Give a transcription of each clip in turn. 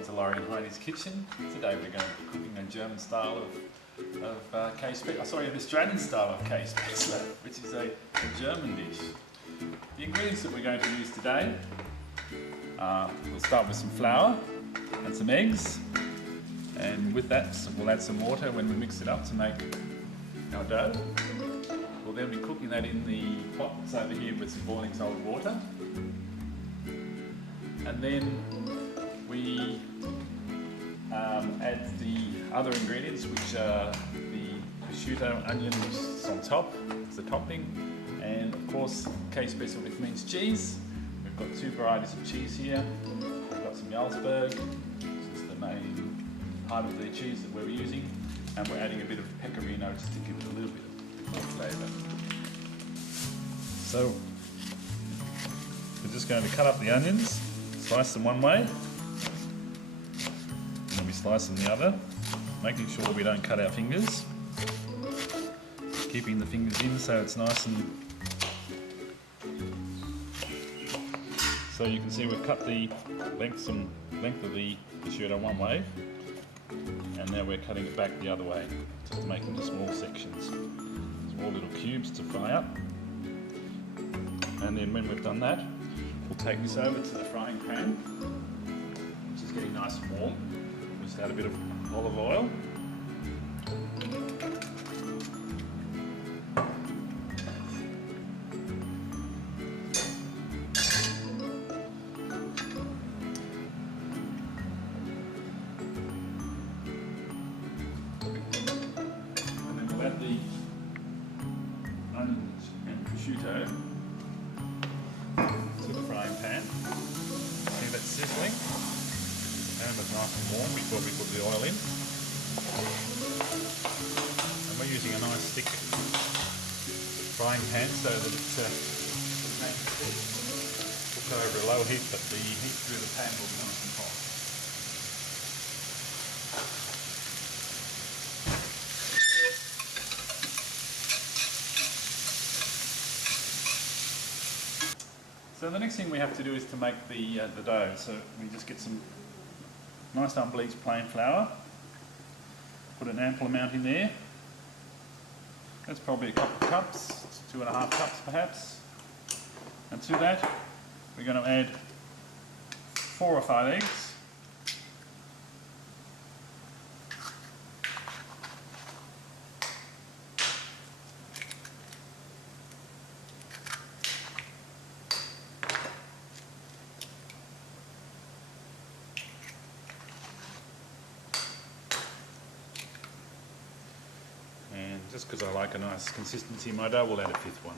welcome to Laurie and Heidi's kitchen. Today we're going to be cooking a German style of Kässpätzle, sorry, an Australian style of Kässpätzle, which is a German dish. The ingredients that we're going to use today, we'll start with some flour and some eggs, and with that we'll add some water when we mix it up to make our dough. We'll then be cooking that in the pot that's over here with some boiling salt water. And then we add the other ingredients, which are the prosciutto onions on top as the topping, and of course Kässpätzle, which means cheese. We've got two varieties of cheese here. We've got some Jarlsberg, which is the main part of the cheese that we're using, and we're adding a bit of pecorino just to give it a little bit more flavour. So we're just going to cut up the onions. Slice them one way, and then we slice them the other, making sure we don't cut our fingers, keeping the fingers in so it's nice and... So you can see we've cut the length of the prosciutto one way, and now we're cutting it back the other way, just making the small sections, small little cubes to fry up. And then when we've done that, we'll take this over to the frying pan, which is getting nice and warm. We'll just add a bit of olive oil. And then we'll add the onions and prosciutto to the frying pan. See that sizzling? And it's nice and warm before we put the oil in. And we're using a nice thick frying pan so that it's cooked over a low heat, but the heat through the pan will be nice and hot. So the next thing we have to do is to make the dough. So we just get some nice unbleached plain flour, put an ample amount in there. That's probably a couple of cups, 2.5 cups perhaps. And to that we're going to add 4 or 5 eggs. And just because I like a nice consistency in my dough, we'll add a 5th one.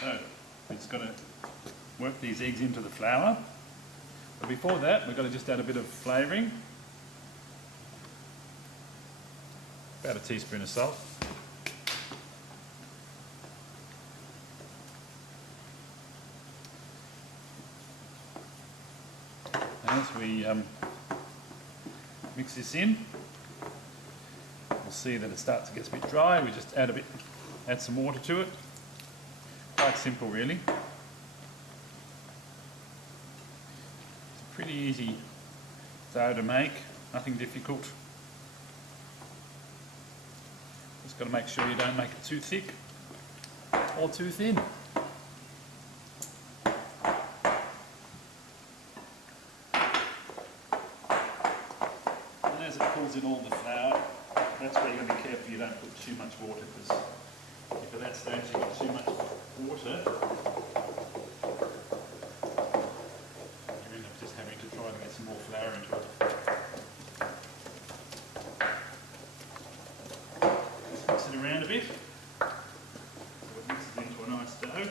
So we've just got to work these eggs into the flour. But before that, we've got to just add a bit of flavouring. About a teaspoon of salt. As we mix this in, we'll see that it starts to get a bit dry. We just add some water to it. Quite simple, really. It's a pretty easy dough to make, nothing difficult. Just got to make sure you don't make it too thick or too thin. As it pulls in all the flour, that's where you've got to be careful you don't put too much water, because if at that stage you get too much water, you end up just having to try and get some more flour into it. Just mix it around a bit, so it mixes into a nice dough.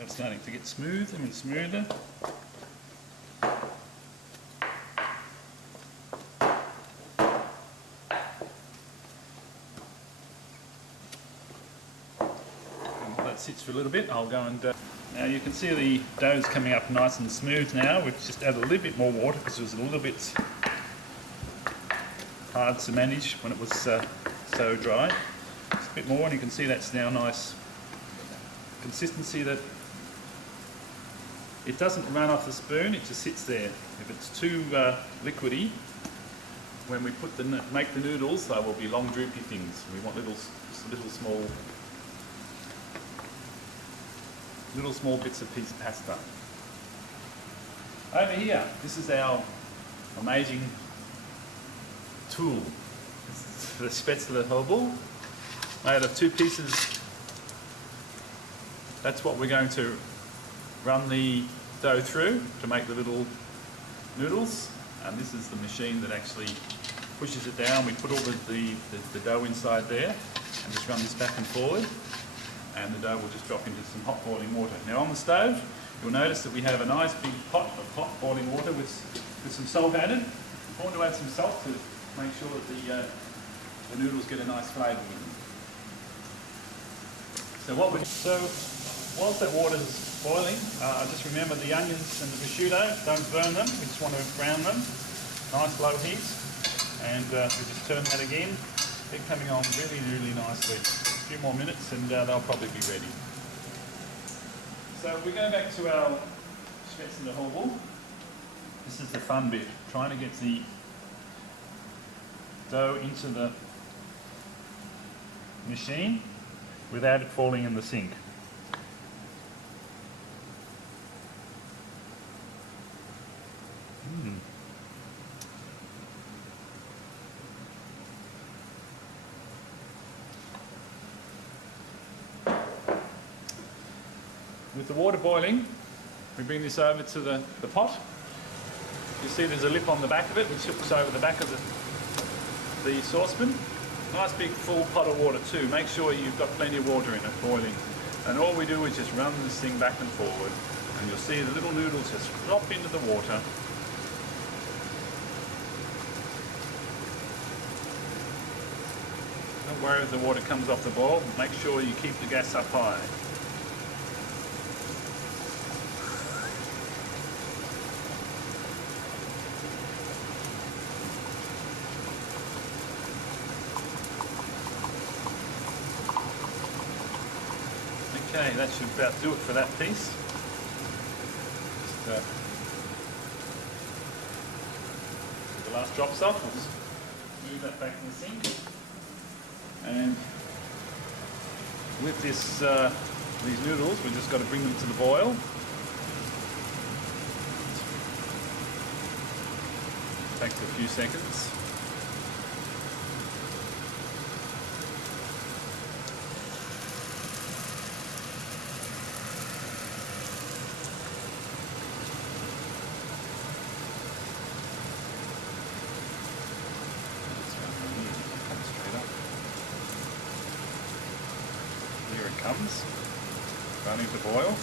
It's starting to get smooth and smoother. sits for a little bit. I'll go and... Now you can see the dough's coming up nice and smooth now. We've just added a little bit more water because it was a little bit hard to manage when it was so dry. Just a bit more, and you can see that's now nice consistency, that it doesn't run off the spoon, it just sits there. If it's too liquidy, when we make the noodles, they will be long droopy things. We want little small bits of piece of pasta. Over here, this is our amazing tool. The Kässpätzle Hobel, made of 2 pieces. That's what we're going to run the dough through to make the little noodles. And this is the machine that actually pushes it down. We put all the dough inside there and just run this back and forward, and the dough will just drop into some hot boiling water. Now on the stove, you'll notice that we have a nice big pot of hot boiling water with some salt added. Important to add some salt to make sure that the noodles get a nice flavour with them. So whilst that water's boiling, just remember the onions and the prosciutto, don't burn them. We just want to brown them, nice low heat, and we just turn that again. They're coming on really, really nicely. A few more minutes and they'll probably be ready. So we go back to our Kässpätzle Hobel. This is the fun bit, trying to get the dough into the machine without it falling in the sink. With the water boiling, we bring this over to the pot. You see there's a lip on the back of it which hooks over the back of the saucepan. Nice big full pot of water too. Make sure you've got plenty of water in it boiling. And all we do is just run this thing back and forward, and you'll see the little noodles just drop into the water. Don't worry if the water comes off the boil. Make sure you keep the gas up high. Okay, that should about do it for that piece. Just the last drops off, we'll just move that back in the sink. And with this, these noodles, we've just got to bring them to the boil. Takes a few seconds. Here it comes, running to boil.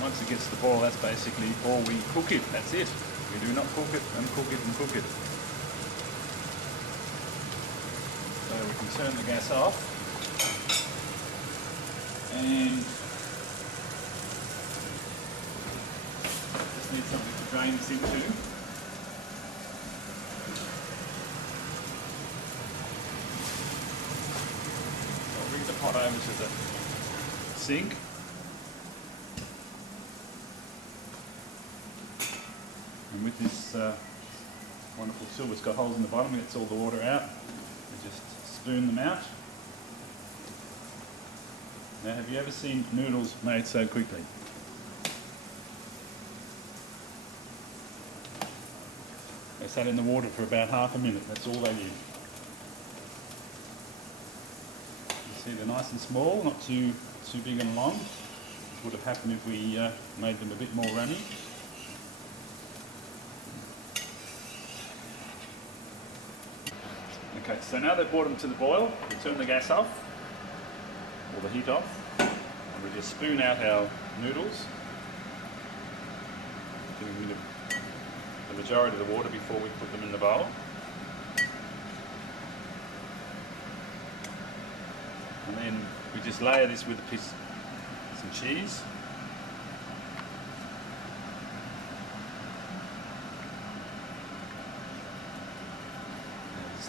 Once it gets to boil, that's basically all we cook it, that's it. We do not cook it and cook it and cook it. So we can turn the gas off, and just need something to drain this into. The pot over to the sink. And with this wonderful silver, it's got holes in the bottom, it gets all the water out. We just spoon them out. Now, have you ever seen noodles made so quickly? They sat in the water for about half a minute, that's all they did. See, they're nice and small, not too big and long. This would have happened if we made them a bit more runny. Okay, so now they've brought them to the boil, we turn the gas off, or the heat off, and we just spoon out our noodles, getting rid of the majority of the water before we put them in the bowl. then we just layer this with a piece, some cheese.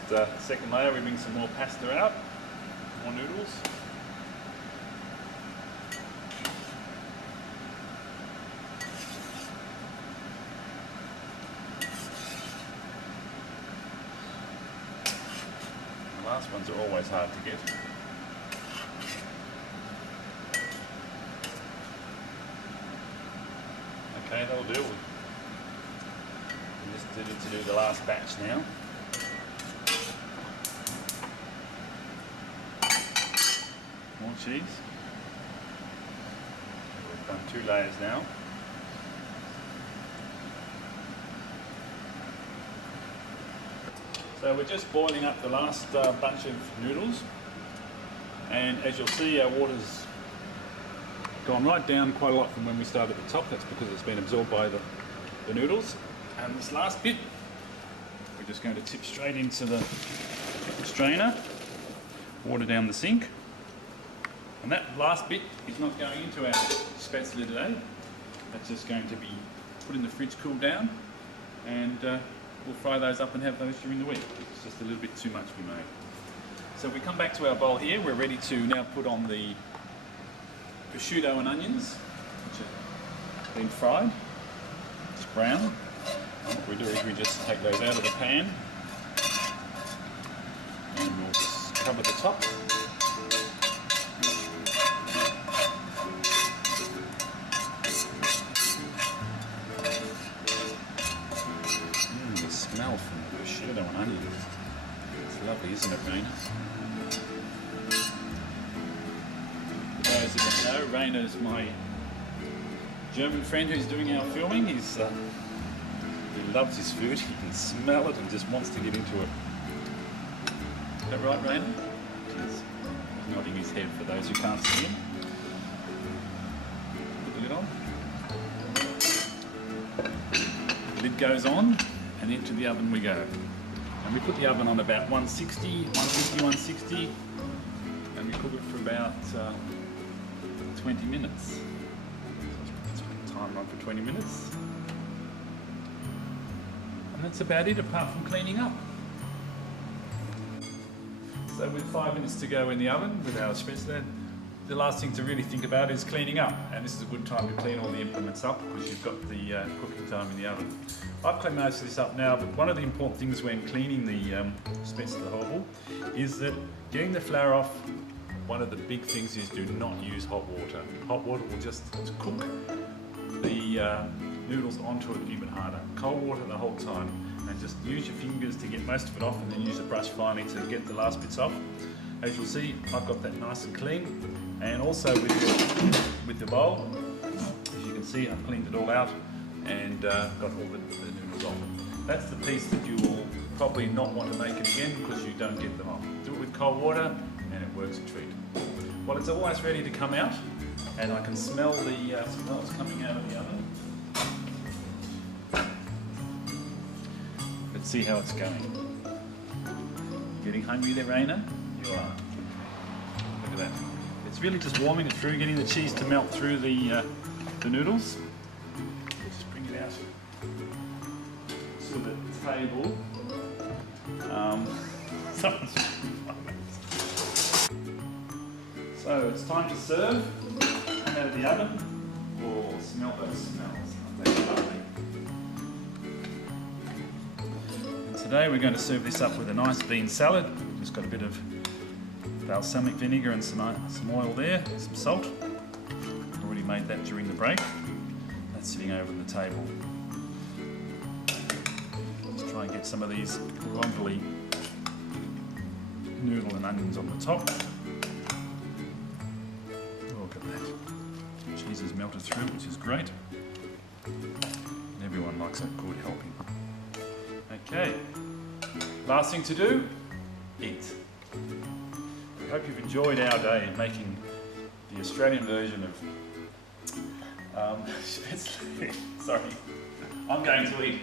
Just second layer, we bring some more pasta out, more noodles. The last ones are always hard to get. Okay, that'll do. We just need to do the last batch now. More cheese. We've done 2 layers now. So we're just boiling up the last bunch of noodles, and as you'll see, our water's gone right down quite a lot from when we started at the top. That's because it's been absorbed by the noodles. And this last bit, we're just going to tip straight into the strainer, water down the sink. And that last bit is not going into our Kässpätzle today. That's just going to be put in the fridge, cool down, and we'll fry those up and have those during the week. It's just a little bit too much we made. So we come back to our bowl here. We're ready to now put on the prosciutto and onions, which have been fried. It's brown. What we do is we just take those out of the pan, and we'll just cover the top. The smell from the prosciutto and onions. It's lovely, isn't it, Raina? For those who don't know, Raina is my German friend who's doing our filming. He loves his food. He can smell it and just wants to get into it. Is that right, Raina? He's nodding his head for those who can't see him. Put the lid on. The lid goes on, and into the oven we go. And we put the oven on about 150, 160, and we cook it for about 20 minutes. So let's put the timer on for 20 minutes. And that's about it, apart from cleaning up. So with 5 minutes to go in the oven with our Kässpätzle, the last thing to really think about is cleaning up. And this is a good time to clean all the implements up because you've got the cooking time in the oven. I've cleaned most of this up now, but one of the important things when cleaning the Kässpätzle hobble is that getting the flour off, one of the big things is do not use hot water. Hot water will just cook the noodles onto it even harder. Cold water the whole time, and just use your fingers to get most of it off, and then use a brush finally to get the last bits off. As you'll see, I've got that nice and clean, and also with the bowl, as you can see, I've cleaned it all out and got all the noodles off. That's the piece that you will probably not want to make it again because you don't get them off. Do it with cold water and it works a treat. Well, it's almost ready to come out, and I can smell the smells coming out of the oven. Let's see how it's going. Getting hungry there, Raina? You are. Look at that. It's really just warming it through, getting the cheese to melt through the noodles. Just bring it out to the table. So it's time to serve. Come out of the oven. Oh, smell those smells. Aren't they lovely? And today we're going to serve this up with a nice bean salad. Just got a bit of balsamic vinegar and some oil there, some salt. Already made that during the break. That's sitting over the table. Let's try and get some of these lovely noodle and onions on the top. Look at that. Cheese is melted through, which is great. And everyone likes a good helping. Okay, last thing to do, eat. We hope you've enjoyed our day making the Australian version of Kässpätzle. Sorry, I'm going to eat.